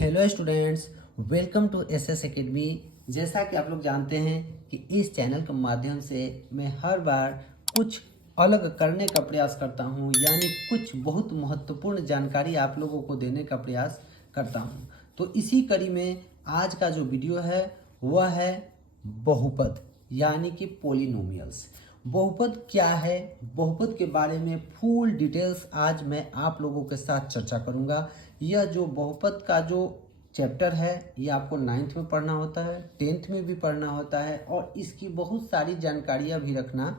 Hello students, welcome to SS academy. जैसा कि आप लोग जानते हैं कि इस चैनल के माध्यम से मैं हर बार कुछ अलग करने का प्रयास करता हूं, यानी कुछ बहुत महत्वपूर्ण जानकारी आप लोगों को देने का प्रयास करता हूं। तो इसी कड़ी में आज का जो वीडियो है वह है बहुपद, यानी कि पोलिनोमियल्स। बहुपद क्या है, बहुपद के बारे में फुल डिटेल्स आज मैं आप लोगों के साथ चर्चा करूंगा। यह जो बहुपद का जो चैप्टर है ये आपको 9th में पढ़ना होता है, 10th में भी पढ़ना होता है और इसकी बहुत सारी जानकारियां भी रखना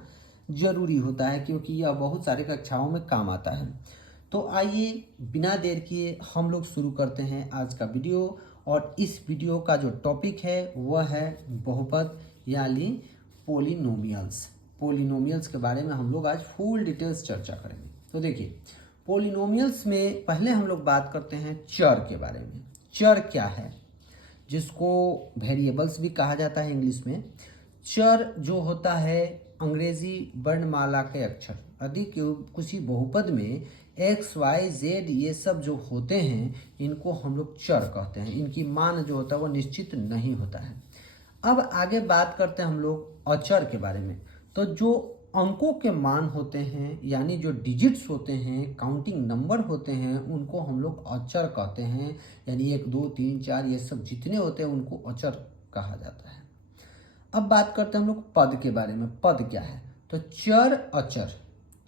जरूरी होता है क्योंकि यह बहुत सारे कक्षाओं में काम आता है। तो आइए बिना देर किए हम लोग शुरू करते हैं आज का वीडियो। और इस वीडियो का जो टॉपिक है वह है बहुपद यानी पोलिनोमियल्स। पोलिनोमियल्स के बारे में हम लोग आज फुल डिटेल्स चर्चा करेंगे। तो देखिए, पोलिनोमियल्स में पहले हम लोग बात करते हैं चर के बारे में। चर क्या है, जिसको वेरिएबल्स भी कहा जाता है इंग्लिश में। चर जो होता है अंग्रेजी वर्णमाला के अक्षर, यदि किसी बहुपद में एक्स वाई जेड ये सब जो होते हैं इनको हम लोग चर कहते हैं। इनकी मान जो होता है वो निश्चित नहीं होता है। अब आगे बात करते हैं हम लोग अचर के बारे में। तो जो अंकों के मान होते हैं यानी जो डिजिट्स होते हैं, काउंटिंग नंबर होते हैं, उनको हम लोग अचर कहते हैं। यानी 1 2 3 4 ये सब जितने होते हैं उनको अचर कहा जाता है। अब बात करते हैं हम लोग पद के बारे में। पद क्या है, तो चर अचर।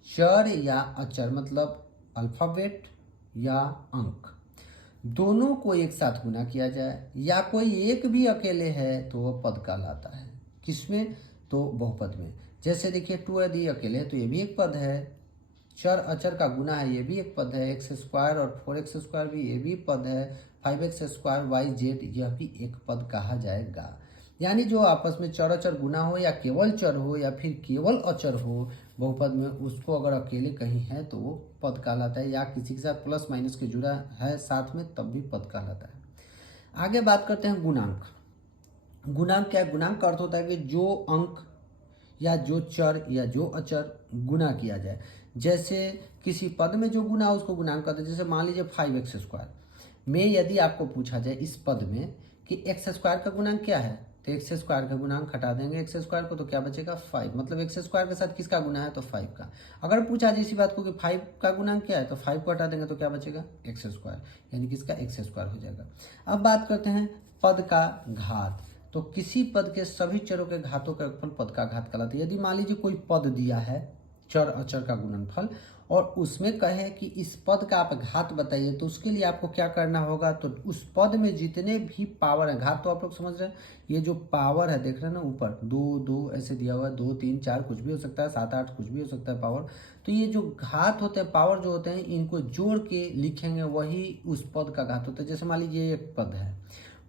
चर या अचर मतलब अल्फाबेट या अंक, दोनों को एक साथ गुना किया जाए या कोई एक भी अकेले है तो वह पद कहलाता है। किसमें, तो बहुपद में। जैसे देखिए 2 यदि अकेले है तो ये भी एक पद है। चर अचर का गुना है, ये भी एक पद है। एक्स स्क्वायर और 4x स्क्वायर भी ये भी पद है। 5x स्क्वायर वाई जेड यह भी एक पद कहा जाएगा। यानी जो आपस में चर अचर गुना हो या केवल चर हो या फिर केवल अचर हो बहुपद में, उसको अगर अकेले कहीं है तो वो पद कहलाता है, या किसी के साथ प्लस माइनस के जुड़ा है साथ में तब भी पद कहलाता है। आगे बात करते हैं गुणांक। गुणांक क्या है, गुणांक का अर्थ होता है कि जो अंक या जो चर या जो अचर गुना किया जाए। जैसे किसी पद में जो गुना है उसको गुणांक कहते हैं। जैसे मान लीजिए 5x स्क्वायर में यदि आपको पूछा जाए इस पद में कि एक्स स्क्वायर का गुणांक क्या है, तो एक्स स्क्वायर का गुणांक हटा देंगे एक्स स्क्वायर को, तो क्या बचेगा 5। मतलब एक्स स्क्वायर के साथ किसका गुना है, तो 5 का। अगर पूछा जाए इसी बात को कि 5 का गुणांक क्या है, तो 5 को हटा देंगे तो क्या बचेगा एक्स स्क्वायर, यानी किसका एक्स स्क्वायर हो जाएगा। अब बात करते हैं पद का घात। तो किसी पद के सभी चरों के घातों का गुणनफल पद का घात कहलाता है। यदि मान लीजिए कोई पद दिया है चर अचर का गुणनफल और उसमें कहे कि इस पद का आप घात बताइए, तो उसके लिए आपको क्या करना होगा, तो उस पद में जितने भी पावर है, घात तो आप लोग समझ रहे हैं, ये जो पावर है देख रहे हैं ना ऊपर 2 2 ऐसे दिया हुआ है, 2 3 4 कुछ भी हो सकता है, 7 8 कुछ भी हो सकता है पावर। तो ये जो घात होते हैं, पावर जो होते हैं, इनको जोड़ के लिखेंगे वही उस पद का घात होता है। जैसे मान लीजिए ये एक पद है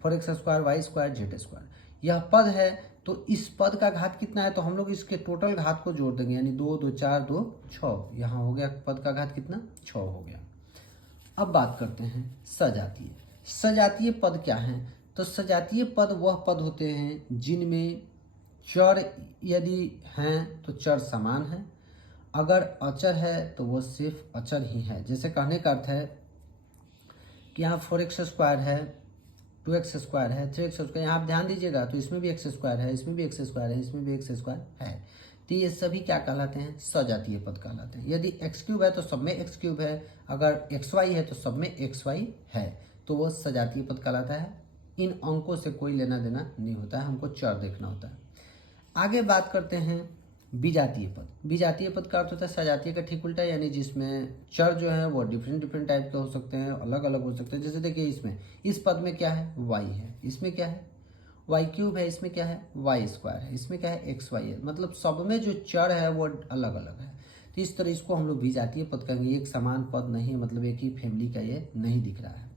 4x square y square z square, यह पद है, तो इस पद का घात कितना है, तो हम लोग इसके टोटल घात को जोड़ देंगे, यानी 2 2 4 2 6, यहाँ हो गया पद का घात कितना 6 हो गया। अब बात करते हैं सजातीय। सजातीय पद क्या है, तो सजातीय पद वह पद होते हैं जिनमें चर यदि हैं तो चर समान है, अगर अचर है तो वह सिर्फ अचर ही है। जैसे कहने का अर्थ है कि यहाँ 4x स्क्वायर है, 2x स्क्वायर है, 3x स्क्वायर, यहाँ आप ध्यान दीजिएगा तो इसमें भी x स्क्वायर है, इसमें भी x स्क्वायर है, इसमें भी x स्क्वायर है। तो ये सभी क्या कहलाते हैं, सजातीय पद कहलाते हैं। यदि x क्यूब है तो सब में x क्यूब है, अगर xy है तो सब में xy है, तो वह सजातीय पद कहलाता है। इन अंकों से कोई लेना देना नहीं होता है, हमको चर देखना होता है। आगे बात करते हैं विजातीय पद। विजातीय पद का अर्थ होता है सजातीय का ठीक उल्टा, यानी जिसमें चर जो है वो डिफरेंट डिफरेंट टाइप के हो सकते हैं, अलग अलग हो सकते हैं। जैसे देखिए इसमें इस पद में क्या है, y है, इसमें क्या है y क्यूब है, इसमें क्या है y स्क्वायर है, इसमें क्या है xy है। मतलब सब में जो चर है वो अलग अलग है। तो इस तरह इसको हम लोग विजातीय पद कहेंगे। एक समान पद नहीं, मतलब एक ही फैमिली का ये नहीं दिख रहा है।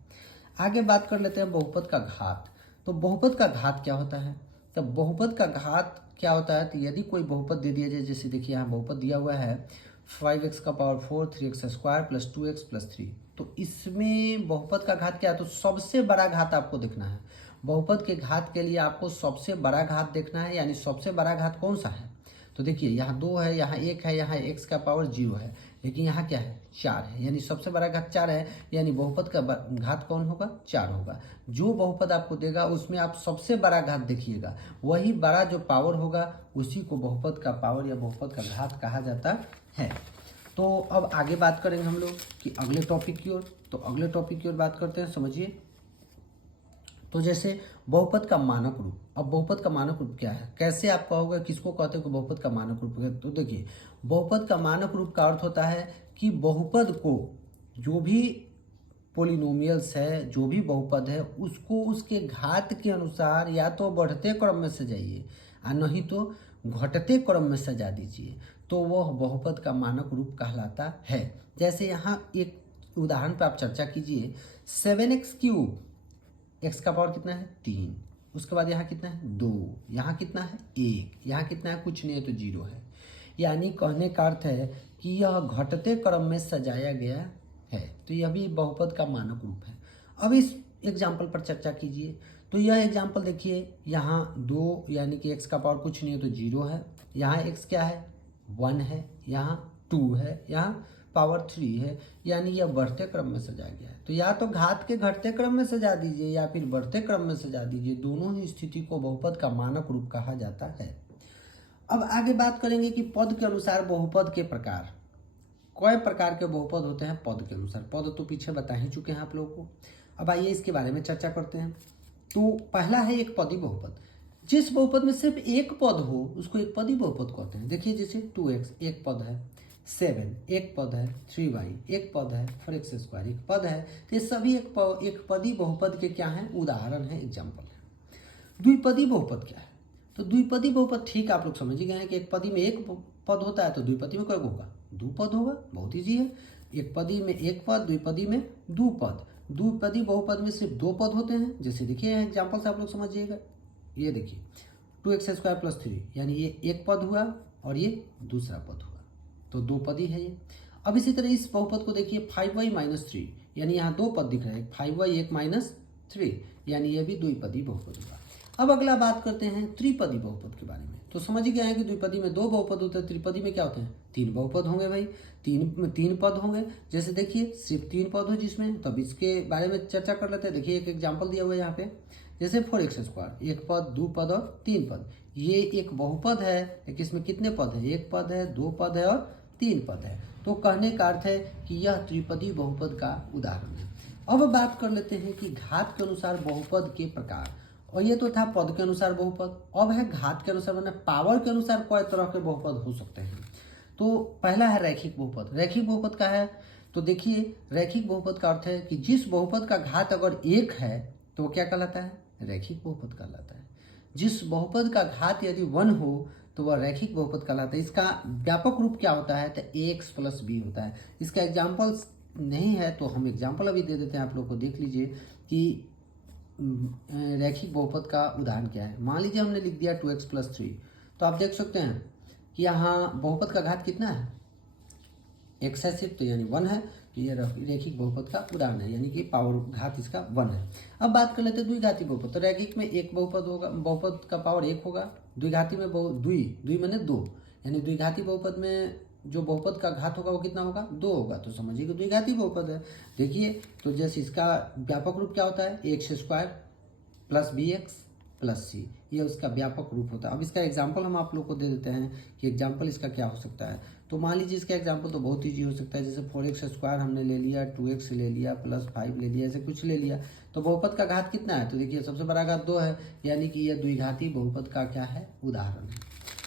आगे बात कर लेते हैं बहुपद का घात। तो बहुपद का घात क्या होता है, तो बहुपद का घात क्या होता है, तो यदि कोई बहुपद दे दिया जाए, जैसे देखिए यहाँ बहुपद दिया हुआ है 5x का power 4 3x square plus 2x plus 3, तो इसमें बहुपद का घात क्या है, तो सबसे बड़ा घात आपको देखना है। बहुपद के घात के लिए आपको सबसे बड़ा घात देखना है, यानी सबसे बड़ा घात कौन सा है, तो देखिए यहाँ 2 है, यहाँ 1 है, यहाँ x का पावर 0 है, लेकिन यहाँ क्या है 4 है, यानी सबसे बड़ा घात 4 है, यानी बहुपद का घात कौन होगा 4 होगा। जो बहुपद आपको देगा उसमें आप सबसे बड़ा घात देखिएगा, वही बड़ा जो पावर होगा उसी को बहुपद का पावर या बहुपद का घात कहा जाता है। तो अब आगे बात करेंगे हम लोग कि अगले टॉपिक की ओर। तो अगले टॉपिक की ओर बात करते हैं, समझिए। तो जैसे बहुपद का मानक रूप, अब बहुपद का मानक रूप क्या है, कैसे आप कहोगे, किसको कहते हो कि बहुपद का मानक रूप है? तो देखिए, बहुपद का मानक रूप का अर्थ होता है कि बहुपद को, जो भी पोलिनोमियल्स है, जो भी बहुपद है, उसको उसके घात के अनुसार या तो बढ़ते क्रम में सजाइए और नहीं तो घटते क्रम में सजा दीजिए, तो वह बहुपद का मानक रूप कहलाता है। जैसे यहाँ एक उदाहरण पर आप चर्चा कीजिए, 7x³ x का पावर कितना है 3, उसके बाद यहाँ कितना है 2, यहाँ कितना है 1, यहाँ कितना है कुछ नहीं है तो 0 है। यानी कहने का अर्थ है कि यह घटते क्रम में सजाया गया है, तो यह भी बहुपद का मानक रूप है। अब इस एग्जाम्पल पर चर्चा कीजिए। तो यह एग्जाम्पल देखिए, यहाँ 2 यानी कि x का पावर कुछ नहीं है तो 0 है, यहाँ x क्या है 1 है, यहाँ 2 है, यहाँ पावर 3 है, यानी यह बढ़ते क्रम में सजाया गया है। तो या तो घात के घटते क्रम में सजा दीजिए या फिर बढ़ते क्रम में सजा दीजिए, दोनों ही स्थिति को बहुपद का मानक रूप कहा जाता है। अब आगे बात करेंगे कि पद के अनुसार बहुपद के प्रकार, कई प्रकार के बहुपद होते हैं पद के अनुसार। पद तो पीछे बता ही चुके हैं आप लोगों को, अब आइए इसके बारे में चर्चा करते हैं। तो पहला है एक पदी बहुपद। जिस बहुपद में सिर्फ एक पद हो उसको एक पदी बहुपद कहते हैं। देखिए जैसे 2x एक पद है, 7 एक पद है, 3y एक पद है, 4x² एक पद है। तो ये सभी एक पदी बहुपद के क्या हैं, उदाहरण है, एग्जाम्पल है। द्विपदी बहुपद क्या है? तो द्विपदी बहुपद ठीक आप लोग समझ ही गए हैं कि एक पदी में एक पद होता है, तो द्विपदी में क्या होगा 2 पद होगा। बहुत ईजी है, एक पदी में एक पद, द्विपदी में 2 पद। द्विपदी बहुपद में सिर्फ 2 पद होते हैं। जैसे देखिए एग्जाम्पल से आप लोग समझिएगा, ये देखिए 2x² + 3, यानी ये एक पद हुआ और ये दूसरा पद हुआ, तो 2 पदी है ये। अब इसी तरह इस बहुपद को देखिए 5y - 3, यानी यहाँ 2 पद दिख रहे हैं, 5y 1 - 3, यानी ये भी द्विपदी बहुपद हुआ। अब अगला बात करते हैं त्रिपदी बहुपद के बारे में। तो समझ ही गए हैं कि द्विपदी में 2 बहुपद होते हैं, त्रिपदी में क्या होते हैं 3 बहुपद होंगे भाई, 3 पद होंगे। जैसे देखिए सिर्फ 3 पद हो जिसमें, तब इसके बारे में चर्चा कर लेते हैं। देखिए एक एग्जाम्पल दिया हुआ है यहाँ पे, जैसे 4x² एक पद, 2 पद और 3 पद। ये एक बहुपद है, लेकिन इसमें कितने पद है, 1 पद है, 2 पद है और 3 पद है। तो कहने का अर्थ है कि यह त्रिपदी बहुपद का उदाहरण है। अब बात कर लेते हैं कि घात के अनुसार बहुपद के प्रकार। और ये तो था पद के अनुसार बहुपद, अब है घात के अनुसार, मैंने पावर के अनुसार कई तरह के बहुपद हो सकते हैं। तो पहला है रैखिक बहुपद। रैखिक बहुपद का है, तो देखिए रैखिक बहुपद का अर्थ है कि जिस बहुपद का घात अगर 1 है तो वो क्या कहलाता है, रैखिक बहुपद कहलाता है। जिस बहुपद का घात यदि 1 हो तो वह रैखिक बहुपद कहलाता है। इसका व्यापक रूप क्या होता है, तो ax + b होता है। इसका एग्जाम्पल्स नहीं है तो हम एग्जाम्पल अभी दे देते हैं, आप लोग को देख लीजिए कि रैखिक बहुपद का उदाहरण क्या है। मान लीजिए हमने लिख दिया 2x + 3, तो आप देख सकते हैं कि यहाँ बहुपद का घात कितना है, x है सिर्फ, तो यानी 1 है। तो ये रैखिक बहुपद का उदाहरण है, यानी कि पावर घात इसका 1 है। अब बात कर लेते हैं द्विघाती बहुपद। तो रैखिक में एक बहुपद होगा, बहुपद का पावर 1 होगा। द्विघाती में द्वि माने 2, यानी द्विघाती बहुपद में जो बहुपद का घात होगा वो कितना होगा 2 होगा, तो समझिए कि द्विघाती बहुपद है। देखिए तो जैसे इसका व्यापक रूप क्या होता है, x² + bx + c, ये उसका व्यापक रूप होता है। अब इसका एग्जाम्पल हम आप लोग को दे देते हैं कि एग्जाम्पल इसका क्या हो सकता है। तो मान लीजिए इसका एग्जाम्पल तो बहुत ईजी हो सकता है, जैसे 4x² हमने ले लिया, 2x ले लिया, +5 ले लिया, ऐसे कुछ ले लिया। तो बहुपद का घात कितना है, तो देखिए सबसे बड़ा घात 2 है, यानी कि यह द्विघाती बहुपद का क्या है, उदाहरण है।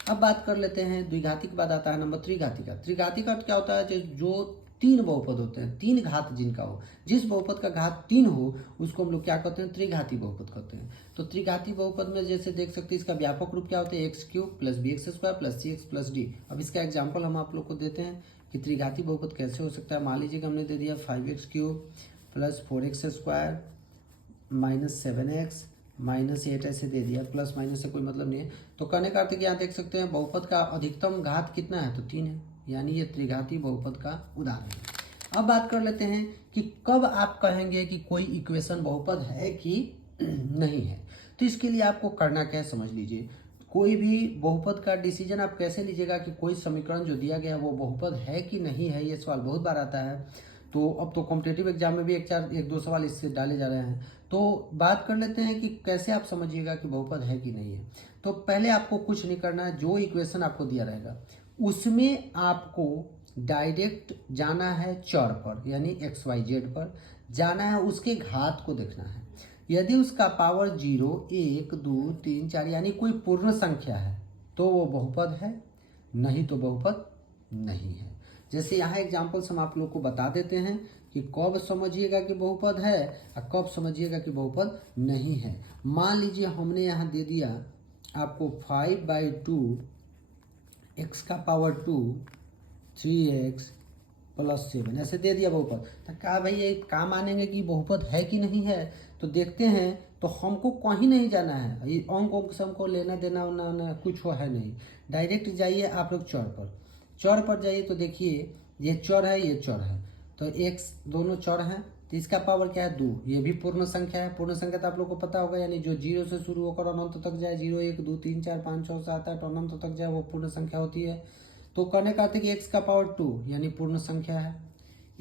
अब बात कर लेते हैं द्विघाती के बाद आता है नंबर त्रिघाती का। त्रिघाती का अर्थ क्या होता है, जो 3 बहुपद होते हैं, 3 घात जिनका हो, जिस बहुपद का घात 3 हो उसको हम लोग क्या कहते हैं, त्रिघाती बहुपद कहते हैं। तो त्रिघाती बहुपद में जैसे देख सकते हैं इसका व्यापक रूप क्या होता है, x³ + bx² + cx + d। अब इसका एग्जाम्पल हम आप लोग को देते हैं कि त्रिघाती बहुपद कैसे हो सकता है। मान लीजिए कि हमने दे दिया 5x³ + 4x² - 7x -8 ऐसे दे दिया, प्लस माइनस से कोई मतलब नहीं है। तो कहने का अर्थ यहाँ देख सकते हैं बहुपद का अधिकतम घात कितना है, तो 3 है, यानी ये त्रिघाती बहुपद का उदाहरण है। अब बात कर लेते हैं कि कब आप कहेंगे कि कोई इक्वेशन बहुपद है कि नहीं है। तो इसके लिए आपको करना क्या है समझ लीजिए। कोई भी बहुपद का डिसीजन आप कैसे लीजिएगा कि कोई समीकरण जो दिया गया है वो बहुपद है कि नहीं है, ये सवाल बहुत बार आता है। तो अब तो कॉम्पिटेटिव एग्जाम में भी एक दो सवाल इससे डाले जा रहे हैं। तो बात कर लेते हैं कि कैसे आप समझिएगा कि बहुपद है कि नहीं है। तो पहले आपको कुछ नहीं करना है, जो इक्वेशन आपको दिया रहेगा उसमें आपको डायरेक्ट जाना है चर पर, यानी XYZ पर जाना है, उसके घात को देखना है। यदि उसका पावर 0, 1, 2, 3, 4 यानी कोई पूर्ण संख्या है तो वो बहुपद है, नहीं तो बहुपद नहीं है। जैसे यहाँ एग्जाम्पल्स हम आप लोग को बता देते हैं कि कब समझिएगा कि बहुपद है और कब समझिएगा कि बहुपद नहीं है। मान लीजिए हमने यहाँ दे दिया आपको 5/2 x का पावर 2 3x + 7 ऐसे दे दिया बहुपद। तो कहा भाई ये क्या मानेंगे कि बहुपद है कि नहीं है। तो देखते हैं, तो हमको कहीं नहीं जाना है, ये अंक से हमको लेना देना ना कुछ है नहीं। डायरेक्ट जाइए आप लोग चर पर, चर पर जाइए तो देखिए ये चर है, ये चर है, तो x दोनों चर हैं। तो इसका पावर क्या है 2, ये भी पूर्ण संख्या है। पूर्ण संख्या तो आप लोग को पता होगा, यानी जो 0 से शुरू होकर अनंत तक जाए, 0, 1, 2, 3, 4, 5, 6, 7, 8 अनंत तक जाए, वो पूर्ण संख्या होती है। तो कहने का अर्थ है कि x का पावर 2 यानी पूर्ण संख्या है।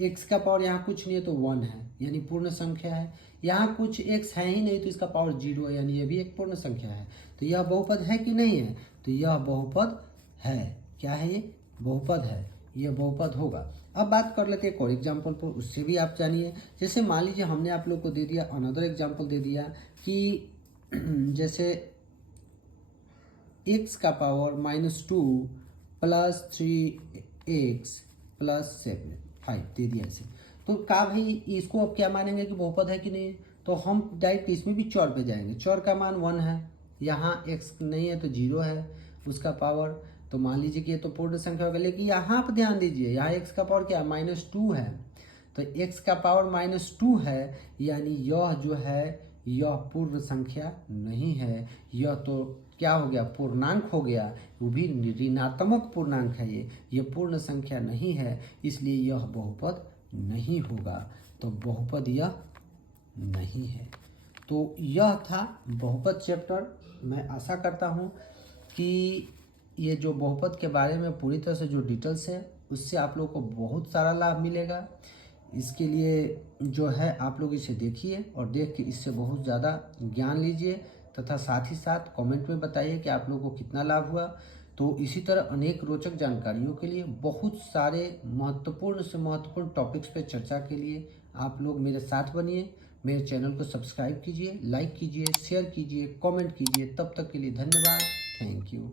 x का पावर यहाँ कुछ नहीं है तो 1 है, यानी पूर्ण संख्या है। यहाँ कुछ x है ही नहीं तो इसका पावर 0 है, यानी ये भी एक पूर्ण संख्या है। तो यह बहुपद है कि नहीं है, तो यह बहुपद है। क्या है ये, बहुपद है, यह बहुपद होगा। अब बात कर लेते हैं एक और एग्जाम्पल पर, उससे भी आप जानिए। जैसे मान लीजिए हमने आप लोग को दे दिया अनदर एग्जाम्पल दे दिया कि जैसे x का पावर -2 + 3x + 7 5 दे दिया ऐसे। तो कहा भाई इसको अब क्या मानेंगे कि बहुपद है कि नहीं। तो हम डायरेक्ट इसमें भी चर पे जाएंगे। चर का मान 1 है, यहाँ x नहीं है तो 0 है उसका पावर। तो मान लीजिए कि ये तो पूर्ण संख्या होगा, लेकिन यहाँ पर ध्यान दीजिए, यहाँ x का पावर क्या है -2 है। तो x का पावर -2 है, यानी यह जो है यह पूर्ण संख्या नहीं है। यह तो क्या हो गया, पूर्णांक हो गया, वो भी ऋणात्मक पूर्णांक है। ये पूर्ण संख्या नहीं है, इसलिए यह बहुपद नहीं होगा। तो बहुपद यह नहीं है। तो यह था बहुपद चैप्टर। मैं आशा करता हूँ कि ये जो बहुपद के बारे में पूरी तरह से जो डिटेल्स है उससे आप लोग को बहुत सारा लाभ मिलेगा। इसके लिए जो है आप लोग इसे देखिए और देख के इससे बहुत ज़्यादा ज्ञान लीजिए, तथा साथ ही साथ कमेंट में बताइए कि आप लोगों को कितना लाभ हुआ। तो इसी तरह अनेक रोचक जानकारियों के लिए, बहुत सारे महत्वपूर्ण से महत्वपूर्ण टॉपिक्स पे चर्चा के लिए आप लोग मेरे साथ बनिए। मेरे चैनल को सब्सक्राइब कीजिए, लाइक कीजिए, शेयर कीजिए, कमेंट कीजिए। तब तक के लिए धन्यवाद। Thank you.